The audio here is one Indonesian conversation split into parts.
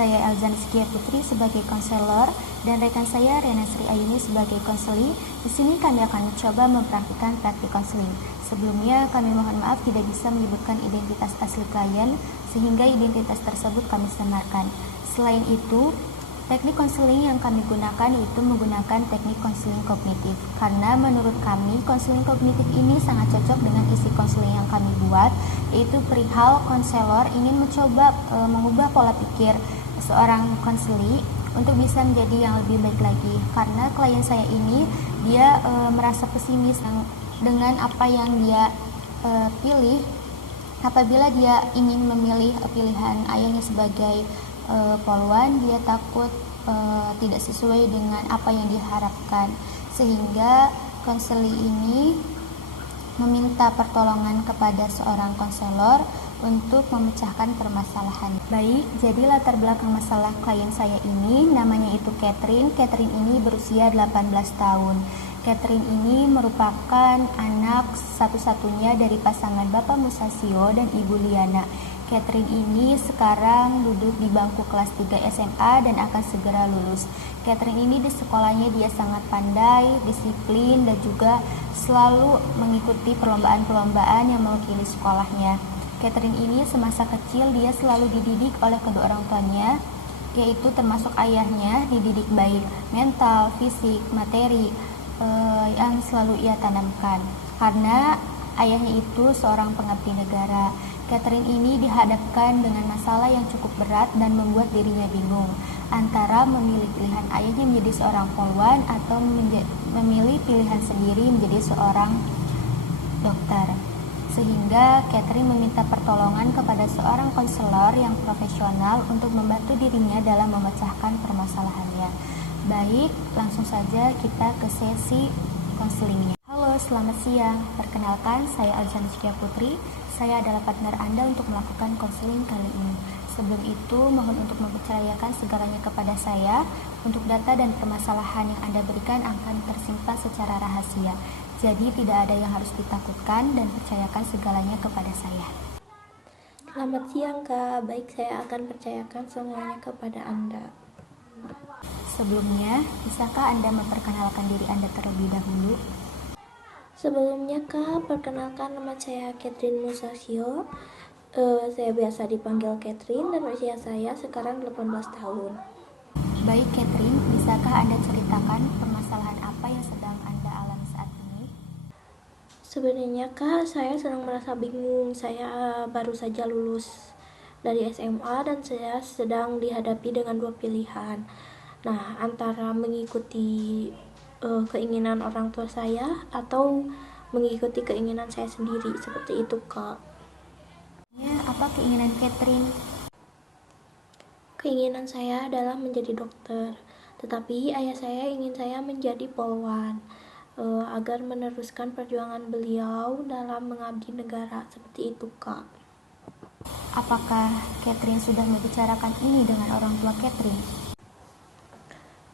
Saya Elzan Rizkia Putri sebagai konselor dan rekan saya Rena Sri Ayuni sebagai konseli. Di sini kami akan mencoba mempraktikkan praktik konseling. Sebelumnya kami mohon maaf tidak bisa menyebutkan identitas asli klien sehingga identitas tersebut kami samarkan. Selain itu, teknik konseling yang kami gunakan yaitu menggunakan teknik konseling kognitif. Karena menurut kami, konseling kognitif ini sangat cocok dengan isi konseling yang kami buat, yaitu perihal konselor ingin mencoba mengubah pola pikir seorang konseli untuk bisa menjadi yang lebih baik lagi. Karena klien saya ini, dia merasa pesimis dengan apa yang dia pilih. Apabila dia ingin memilih pilihan ayahnya sebagai poluan, dia takut tidak sesuai dengan apa yang diharapkan, sehingga konseli ini meminta pertolongan kepada seorang konselor untuk memecahkan permasalahan. Baik, jadi latar belakang masalah klien saya ini namanya itu Catherine. Catherine ini berusia 18 tahun. Catherine ini merupakan anak satu-satunya dari pasangan Bapak Musasio dan Ibu Liana. Catherine ini sekarang duduk di bangku kelas 3 SMA dan akan segera lulus. Catherine ini di sekolahnya dia sangat pandai, disiplin, dan juga selalu mengikuti perlombaan-perlombaan yang mewakili sekolahnya. Catherine ini semasa kecil dia selalu dididik oleh kedua orang tuanya, yaitu termasuk ayahnya dididik baik mental, fisik, materi yang selalu ia tanamkan. Karena ayahnya itu seorang pengabdi negara. Catherine ini dihadapkan dengan masalah yang cukup berat dan membuat dirinya bingung antara memilih pilihan ayahnya menjadi seorang poluan atau memilih pilihan sendiri menjadi seorang dokter. Sehingga Catherine meminta pertolongan kepada seorang konselor yang profesional untuk membantu dirinya dalam memecahkan permasalahannya. Baik, langsung saja kita ke sesi konselingnya. Halo, selamat siang. Perkenalkan, saya Elzan Rizkia Putri. Saya adalah partner Anda untuk melakukan konseling kali ini. Sebelum itu, mohon untuk mempercayakan segalanya kepada saya. Untuk data dan permasalahan yang Anda berikan akan tersimpan secara rahasia. Jadi tidak ada yang harus ditakutkan dan percayakan segalanya kepada saya. Selamat siang Kak, baik saya akan percayakan semuanya kepada Anda. Sebelumnya, bisakah Anda memperkenalkan diri Anda terlebih dahulu? Sebelumnya Kak, perkenalkan nama saya Catherine Musasio. Saya biasa dipanggil Catherine dan usia saya sekarang 18 tahun. Baik Catherine, bisakah Anda ceritakan permasalahan apa yang sedang Anda alami saat ini? Sebenarnya Kak, saya sedang merasa bingung. Saya baru saja lulus dari SMA dan saya sedang dihadapi dengan dua pilihan. Nah, antara mengikuti keinginan orang tua saya atau mengikuti keinginan saya sendiri, seperti itu Kak. Apa keinginan Catherine? Keinginan saya adalah menjadi dokter, tetapi ayah saya ingin saya menjadi poluan agar meneruskan perjuangan beliau dalam mengabdi negara, seperti itu Kak. Apakah Catherine sudah membicarakan ini dengan orang tua Catherine?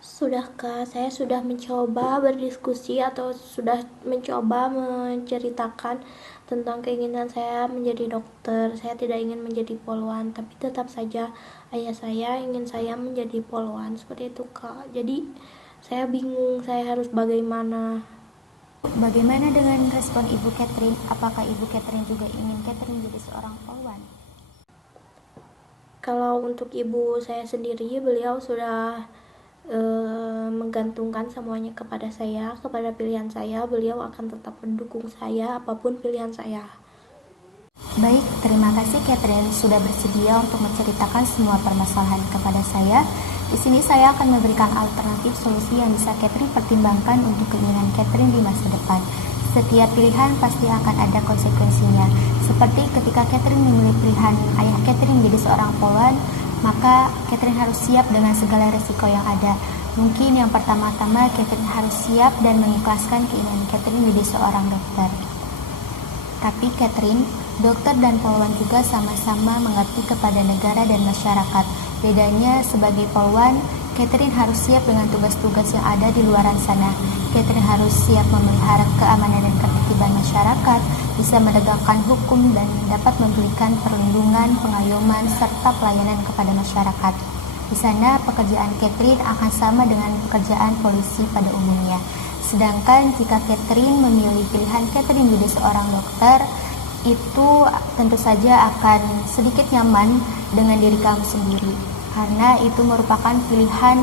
Sudah Kak, saya sudah mencoba berdiskusi atau sudah mencoba menceritakan tentang keinginan saya menjadi dokter. Saya tidak ingin menjadi poluan, tapi tetap saja ayah saya ingin saya menjadi poluan, seperti itu Kak. Jadi saya bingung saya harus bagaimana. Bagaimana dengan respon Ibu Catherine? Apakah Ibu Catherine juga ingin Catherine menjadi seorang poluan? Kalau untuk ibu saya sendiri, beliau sudah menggantungkan semuanya kepada saya, kepada pilihan saya. Beliau akan tetap mendukung saya apapun pilihan saya. Baik, terima kasih Catherine sudah bersedia untuk menceritakan semua permasalahan kepada saya. Di sini saya akan memberikan alternatif solusi yang bisa Catherine pertimbangkan untuk keinginan Catherine di masa depan. Setiap pilihan pasti akan ada konsekuensinya. Seperti ketika Catherine memilih pilihan ayah Catherine menjadi seorang poluan, maka Catherine harus siap dengan segala resiko yang ada. Mungkin yang pertama-tama Catherine harus siap dan mengikhlaskan keinginan Catherine menjadi seorang dokter. Tapi Catherine, dokter dan poluan juga sama-sama mengabdi kepada negara dan masyarakat. Bedanya sebagai poluan, Catherine harus siap dengan tugas-tugas yang ada di luaran sana. Catherine harus siap memelihara keamanan dan ketertiban masyarakat, bisa menegakkan hukum dan dapat memberikan perlindungan, pengayoman, serta pelayanan kepada masyarakat. Di sana pekerjaan Catherine akan sama dengan pekerjaan polisi pada umumnya. Sedangkan jika Catherine memilih pilihan Catherine menjadi seorang dokter, itu tentu saja akan sedikit nyaman dengan diri kamu sendiri, karena itu merupakan pilihan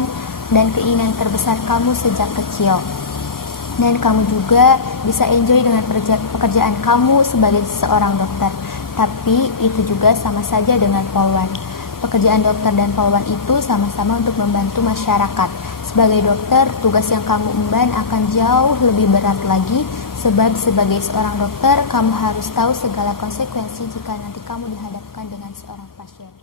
dan keinginan terbesar kamu sejak kecil. Dan kamu juga bisa enjoy dengan pekerjaan kamu sebagai seorang dokter. Tapi itu juga sama saja dengan polwan. Pekerjaan dokter dan polwan itu sama-sama untuk membantu masyarakat. Sebagai dokter, tugas yang kamu emban akan jauh lebih berat lagi, sebab sebagai seorang dokter, kamu harus tahu segala konsekuensi jika nanti kamu dihadapkan dengan seorang pasien.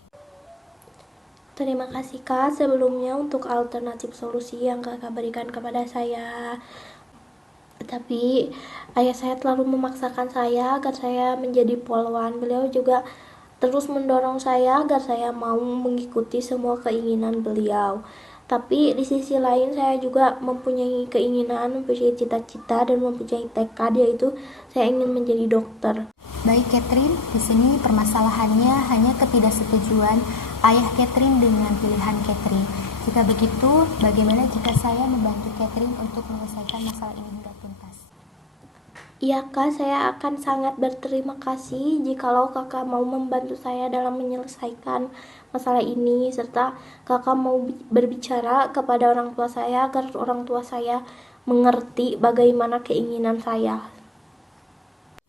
Terima kasih Kak sebelumnya untuk alternatif solusi yang Kakak berikan kepada saya. Tapi ayah saya terlalu memaksakan saya agar saya menjadi polwan. Beliau juga terus mendorong saya agar saya mau mengikuti semua keinginan beliau. Tapi di sisi lain saya juga mempunyai keinginan, mempunyai cita-cita dan mempunyai tekad, yaitu saya ingin menjadi dokter. Baik Catherine, di sini permasalahannya hanya ketidaksetujuan ayah Catherine dengan pilihan Catherine. Jika begitu, bagaimana jika saya membantu Catherine untuk menyelesaikan masalah ini hingga tuntas? Iya Kak, saya akan sangat berterima kasih jikalau Kakak mau membantu saya dalam menyelesaikan masalah ini, serta Kakak mau berbicara kepada orang tua saya agar orang tua saya mengerti bagaimana keinginan saya.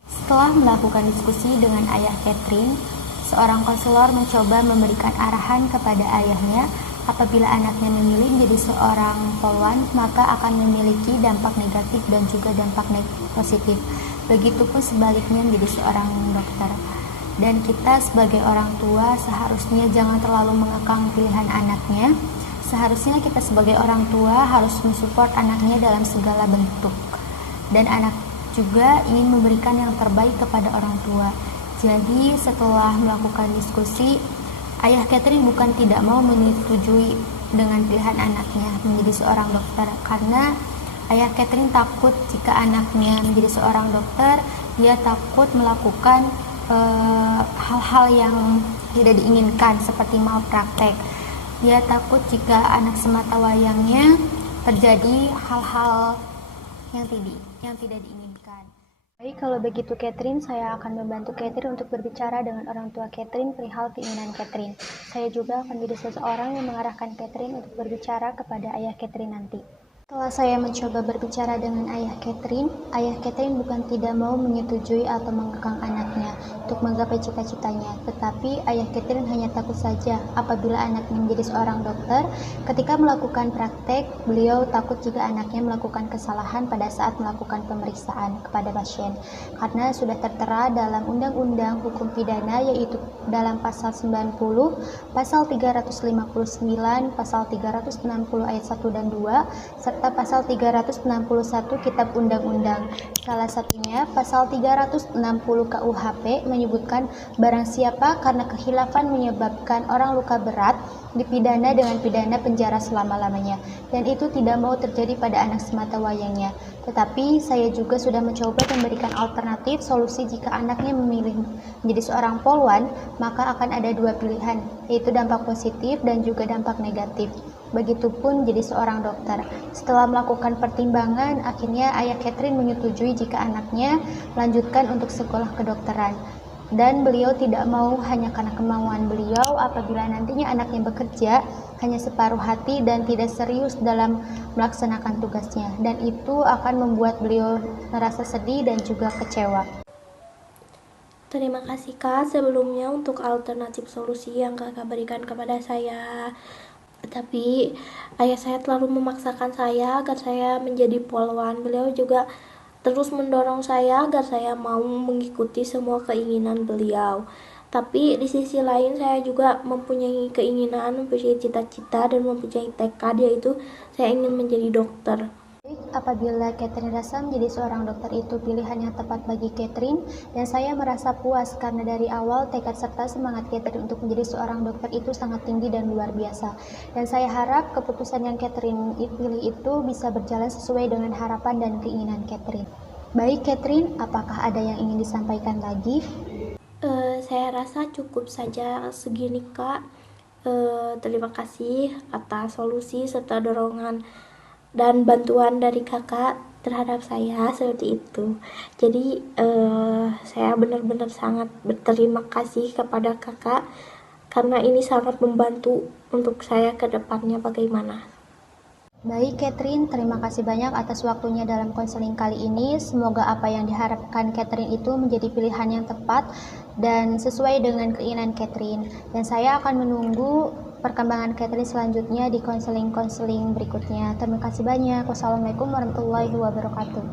Setelah melakukan diskusi dengan ayah Catherine, seorang konselor mencoba memberikan arahan kepada ayahnya. Apabila anaknya memilih menjadi seorang polwan, maka akan memiliki dampak negatif dan juga dampak positif. Begitupun sebaliknya menjadi seorang dokter. Dan kita sebagai orang tua seharusnya jangan terlalu mengekang pilihan anaknya. Seharusnya kita sebagai orang tua harus mensupport anaknya dalam segala bentuk. Dan anak juga ingin memberikan yang terbaik kepada orang tua. Jadi setelah melakukan diskusi, ayah Catherine bukan tidak mau menyetujui dengan pilihan anaknya menjadi seorang dokter, karena ayah Catherine takut jika anaknya menjadi seorang dokter, dia takut melakukan hal-hal yang tidak diinginkan seperti malpraktek. Dia takut jika anak sematawayangnya terjadi hal-hal yang tidak diinginkan. Baik, kalau begitu Catherine, saya akan membantu Catherine untuk berbicara dengan orang tua Catherine perihal keinginan Catherine. Saya juga akan menjadi seseorang yang mengarahkan Catherine untuk berbicara kepada ayah Catherine nanti. Setelah saya mencoba berbicara dengan ayah Catherine bukan tidak mau menyetujui atau mengekang anaknya untuk menggapai cita-citanya, tetapi ayah Catherine hanya takut saja apabila anaknya menjadi seorang dokter. Ketika melakukan praktek, beliau takut jika anaknya melakukan kesalahan pada saat melakukan pemeriksaan kepada pasien, karena sudah tertera dalam Undang-Undang Hukum Pidana, yaitu dalam pasal 90, pasal 359, pasal 360 ayat 1 dan 2, serta pasal 361 Kitab Undang-Undang. Salah satunya pasal 360 KUHP menyebutkan barang siapa karena khilafan menyebabkan orang luka berat dipidana dengan pidana penjara selama-lamanya, dan itu tidak mau terjadi pada anak sematawayangnya. Tetapi saya juga sudah mencoba memberikan alternatif solusi jika anaknya memilih menjadi seorang polwan, maka akan ada dua pilihan, yaitu dampak positif dan juga dampak negatif. Begitupun jadi seorang dokter. Setelah melakukan pertimbangan, akhirnya ayah Catherine menyetujui jika anaknya melanjutkan untuk sekolah kedokteran. Dan beliau tidak mau hanya karena kemauan beliau apabila nantinya anaknya bekerja hanya separuh hati dan tidak serius dalam melaksanakan tugasnya. Dan itu akan membuat beliau merasa sedih dan juga kecewa. Terima kasih Kak sebelumnya untuk alternatif solusi yang Kakak berikan kepada saya. Tapi ayah saya terlalu memaksakan saya agar saya menjadi polwan. Beliau juga terus mendorong saya agar saya mau mengikuti semua keinginan beliau. Tapi di sisi lain saya juga mempunyai keinginan, mempunyai cita-cita dan mempunyai tekad, yaitu saya ingin menjadi dokter. Apabila Catherine rasa menjadi seorang dokter itu pilihan yang tepat bagi Catherine, dan saya merasa puas karena dari awal tekad serta semangat Catherine untuk menjadi seorang dokter itu sangat tinggi dan luar biasa. Dan saya harap keputusan yang Catherine pilih itu bisa berjalan sesuai dengan harapan dan keinginan Catherine. Baik Catherine, apakah ada yang ingin disampaikan lagi? Saya rasa cukup saja segini Kak. Terima kasih atas solusi serta dorongan dan bantuan dari kakak terhadap saya seperti itu. Jadi saya benar-benar sangat berterima kasih kepada kakak karena ini sangat membantu untuk saya ke depannya bagaimana. Baik Catherine, terima kasih banyak atas waktunya dalam konseling kali ini. Semoga apa yang diharapkan Catherine itu menjadi pilihan yang tepat dan sesuai dengan keinginan Catherine. Dan saya akan menunggu perkembangan Catherine selanjutnya di konseling-konseling berikutnya. Terima kasih banyak. Wassalamualaikum warahmatullahi wabarakatuh.